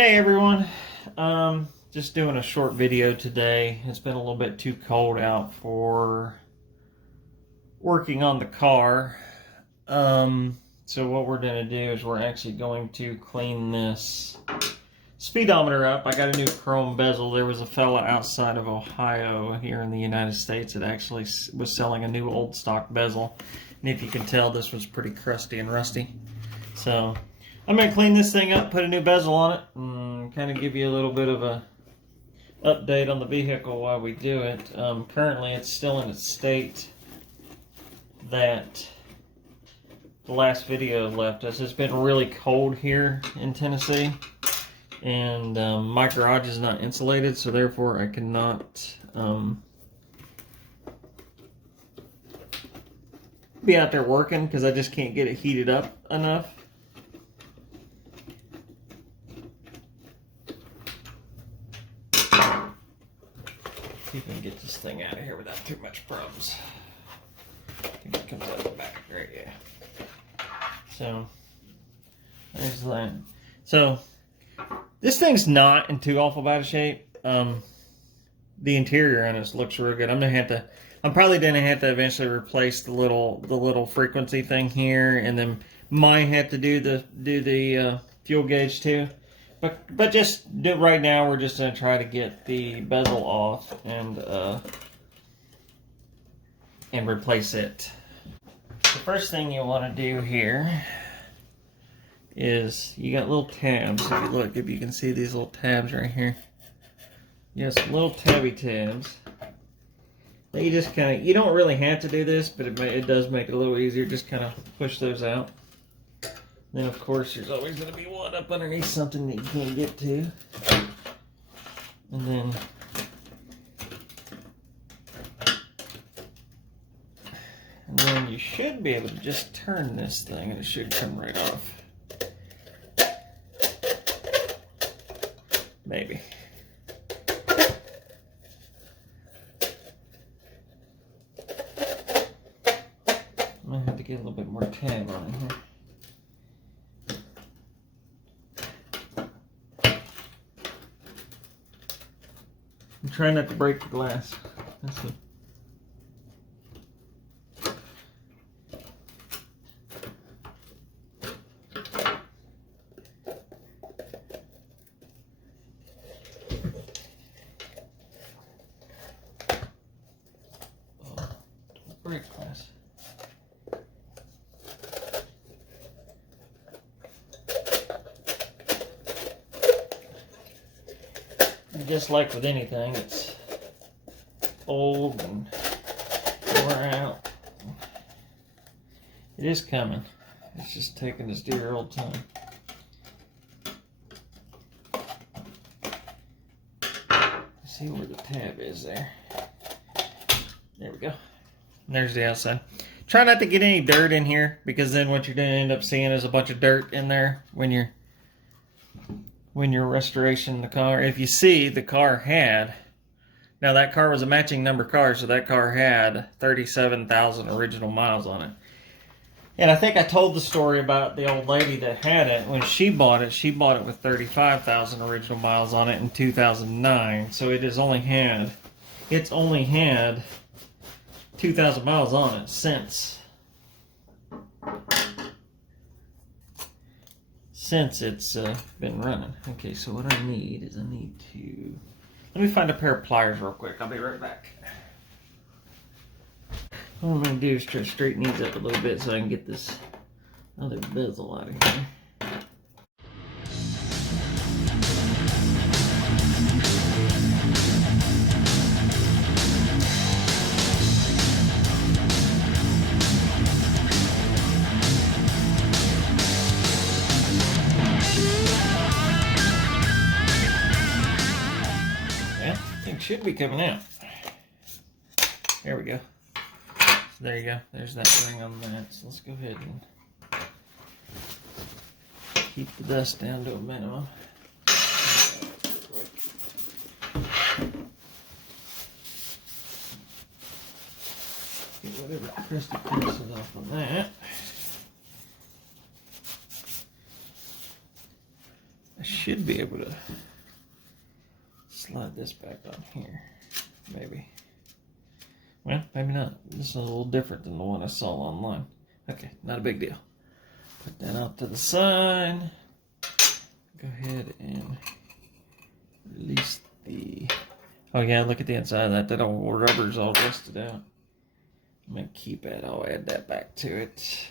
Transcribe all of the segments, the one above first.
Hey everyone, just doing a short video today. It's been a little bit too cold out for working on the car. So what we're going to do is we're actually going to clean this speedometer up. I got a new chrome bezel. There was a fella outside of Ohio here in the United States that actually was selling a new old stock bezel. And if you can tell, this was pretty crusty and rusty. So I'm going to clean this thing up, put a new bezel on it, and kind of give you a little bit of a update on the vehicle while we do it. Currently, it's still in its state that the last video left us. It's been really cold here in Tennessee, and my garage is not insulated, so therefore I cannot be out there working because I just can't get it heated up enough. See if we can get this thing out of here without too much problems. I think it comes out the back, right? Yeah. So there's that. So this thing's not in too awful bad a shape. The interior on it looks real good. I'm probably gonna have to eventually replace the little frequency thing here, and then might have to do the fuel gauge too. But just right now, we're just going to try to get the bezel off and replace it. The first thing you want to do here is you got little tabs. If you look, if you can see these little tabs right here. Yes, little tabby tabs. That you just kind of, you don't really have to do this, but it does make it a little easier. Just kind of push those out. Then, of course, there's always going to be one up underneath something that you can't get to. And then you should be able to just turn this thing, and it should come right off. Maybe. I might have to get a little bit more tab on it here. I'm trying not to break the glass. Let's see. Oh, don't break glass. Just like with anything, it's old and wore out. It is coming. It's just taking its dear old time. See where the tab is there. There we go. And there's the outside. Try not to get any dirt in here, because then what you're going to end up seeing is a bunch of dirt in there when you're restoration the car. If you see, the car had, now that car was a matching number car, so that car had 37,000 original miles on it. And I think I told the story about the old lady that had it. When she bought it with 35,000 original miles on it in 2009. So it's only had 2,000 miles on it since it's been running. Okay, so what I need is let me find a pair of pliers real quick. I'll be right back. What I'm going to do is try to straighten these up a little bit so I can get this other bezel out of here. Should be coming out. There we go. So there you go. There's that ring on that. So let's go ahead and keep the dust down to a minimum. Get whatever crusty pieces off on that. should be able to slide this back on here. Maybe. Well, maybe not. This is a little different than the one I saw online. Okay, not a big deal. Put that out to the side. Go ahead and release the... Oh yeah, look at the inside of that. That old rubber's all rusted out. I'm going to keep it. I'll add that back to it.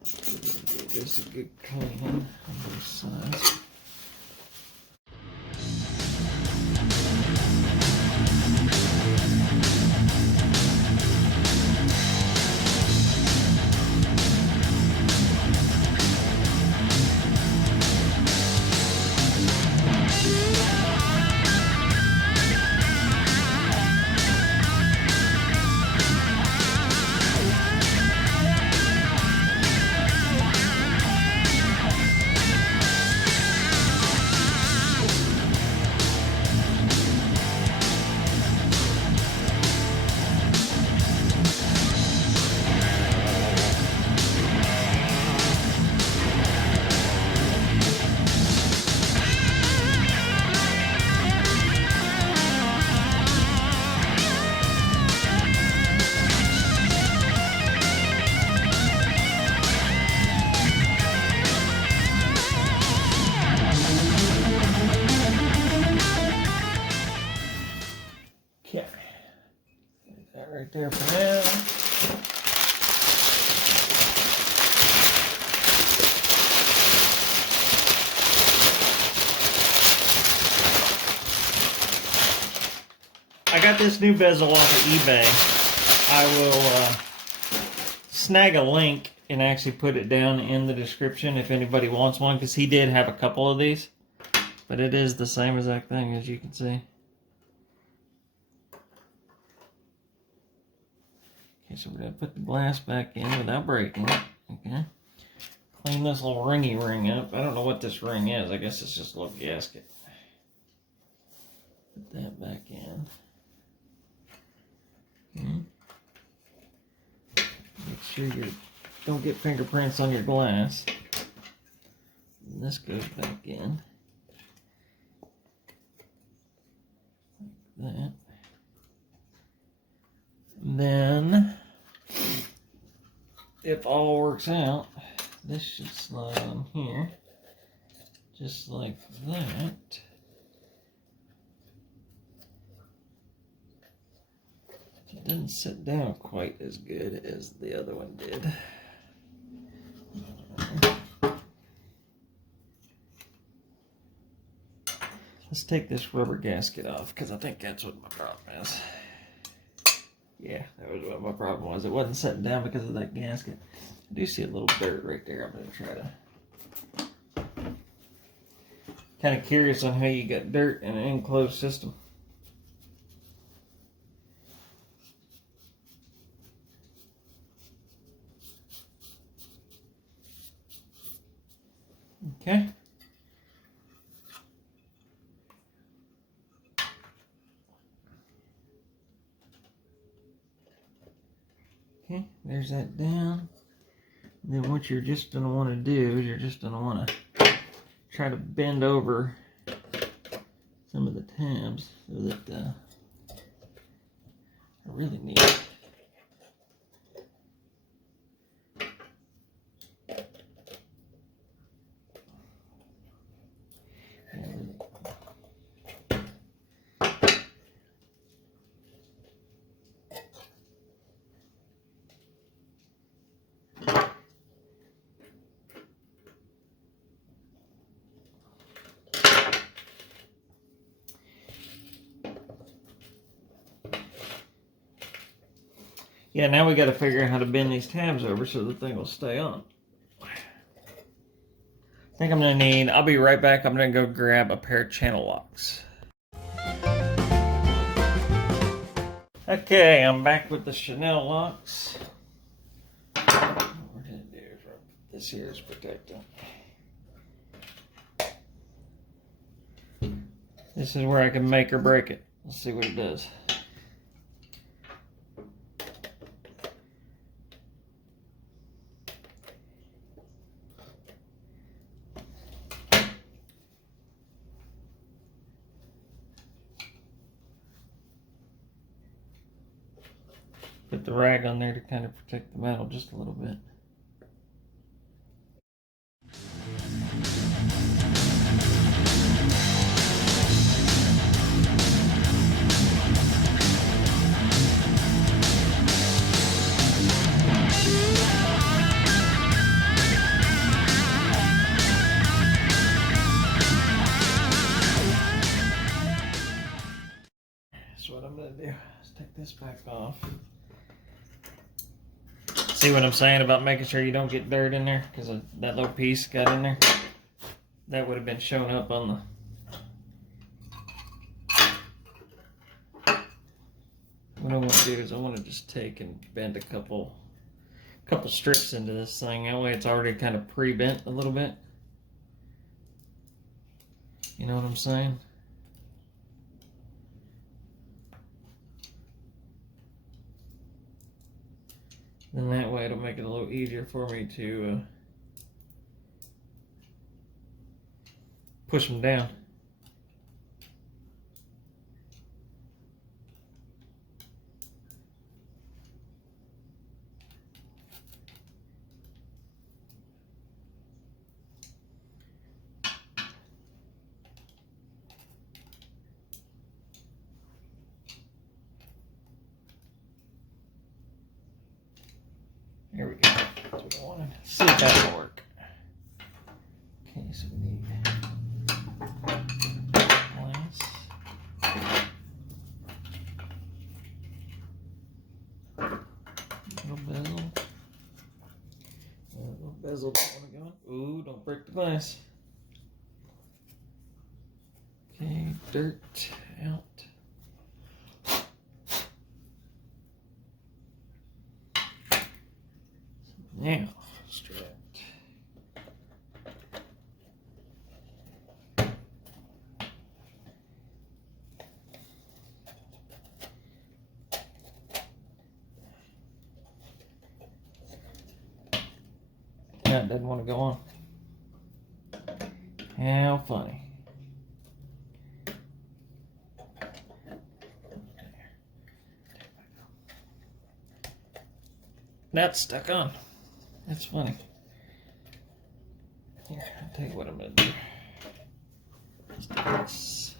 Give this a good clean on both sides. Okay, leave that right there for now. I got this new bezel off of eBay. I will snag a link and actually put it down in the description if anybody wants one, because he did have a couple of these, but it is the same exact thing as you can see. Okay, so we're going to put the glass back in without breaking it. Okay. Clean this little ringy ring up. I don't know what this ring is. I guess it's just a little gasket. Put that back in. Okay. Make sure you don't get fingerprints on your glass. And this goes back in. Like that. Then, if all works out, this should slide on here, just like that. It didn't sit down quite as good as the other one did. Let's take this rubber gasket off, because I think that's what my problem is. Yeah, that was what my problem was. It wasn't sitting down because of that gasket. I do see a little dirt right there. I'm going to try to... Kind of curious on how you got dirt in an enclosed system. Okay. Okay, there's that down. And then what you're just going to want to do is you're just going to want to try to bend over some of the tabs so that I really need it. Yeah, now we got to figure out how to bend these tabs over so the thing will stay on. I think I'm going to need, I'll be right back. I'm going to go grab a pair of channel locks. Okay, I'm back with the Chanel locks. What we're going to do is put this here is protecting. This is where I can make or break it. Let's see what it does. Put the rag on there to kind of protect the metal just a little bit. That's what I'm going to do. Let's take this back off. See what I'm saying about making sure you don't get dirt in there? Because that little piece got in there. That would have been showing up on the... What I want to do is I want to just take and bend a couple strips into this thing. That way it's already kind of pre-bent a little bit. You know what I'm saying? And that way it'll make it a little easier for me to push them down. Here we go. That's what I wanted. See if that'll work. Okay, so we need glass. Little bezel. Little bezel don't want to go in. Ooh, don't break the glass. Okay, dirt out. Now, straight. That doesn't want to go on. How funny. That's stuck on. That's funny. Here, I'll tell you what I'm going to do. Let's do this.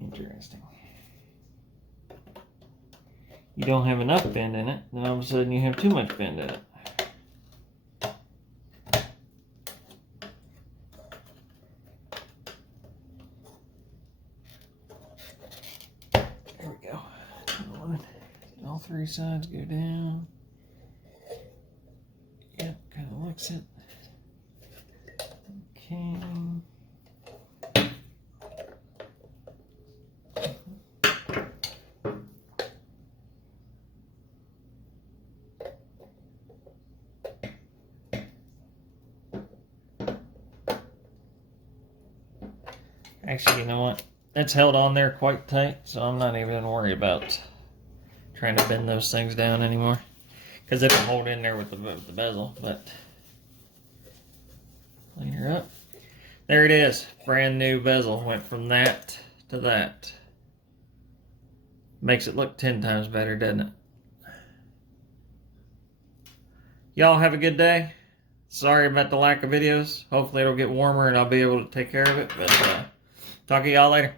Interesting. You don't have enough bend in it, then all of a sudden you have too much bend in it. There we go. All three sides go down. Yep, kind of looks it. Okay. Actually, you know what? It's held on there quite tight, so I'm not even going to worry about trying to bend those things down anymore. Because it'll hold in there with the bezel, but clean her up. There it is. Brand new bezel. Went from that to that. Makes it look 10 times better, doesn't it? Y'all have a good day. Sorry about the lack of videos. Hopefully it'll get warmer and I'll be able to take care of it. But talk to y'all later.